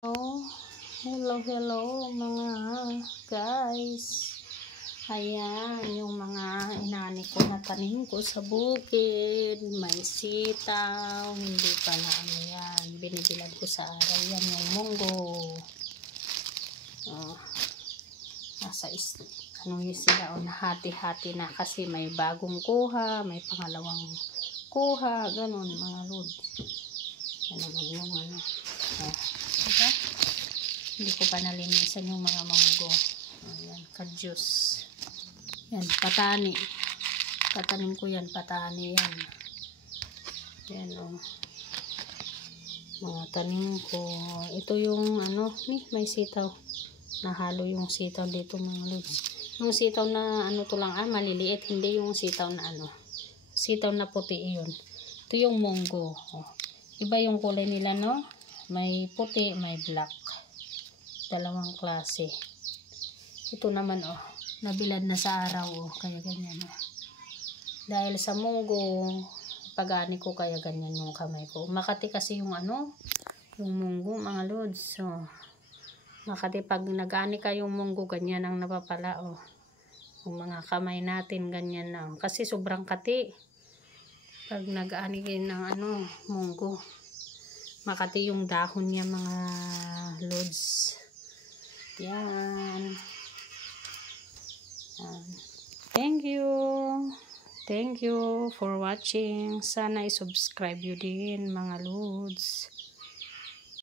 Oh, hello mga guys. Ayan, yung mga inani ko na tanim ko sa bukid. May sitaw, hindi pa na ano yan. Binibilad ko sa araw. Yan yung munggo. Oh, ano yung sila, hati-hati na kasi may bagong kuha, may pangalawang kuha, ganun mga lods. Yan naman yung ano. Oh. Diba? Hindi ko pa nalinisan yung mga manggo. Ayan, kadyos. Yan, patani. Tatanim ko yan, patani yan. Yan o. Mga tanim ko. Ito yung ano, may sitaw. Nahalo yung sitaw dito mga lods. Yung sitaw na ano to lang, maliliit. Hindi yung sitaw na ano. Sitaw na puti yun. Ito yung munggo. Oh. Iba yung kulay nila, no? May puti, may black. Dalawang klase. Ito naman, nabilad na sa araw, kaya ganyan, Dahil sa munggo, pag-ani ko, kaya ganyan yung kamay ko. Makati kasi yung ano, yung munggo, mga lods. So, makati pag nag-ani ka yung munggo, ganyan ang napapala, Yung mga kamay natin, ganyan na. Kasi sobrang kati. Pag nag-ani kayo ng ano, munggo. Makati yung dahon niya mga lods. Yan. Thank you. Thank you for watching. Sana i-subscribe nyo din mga lods.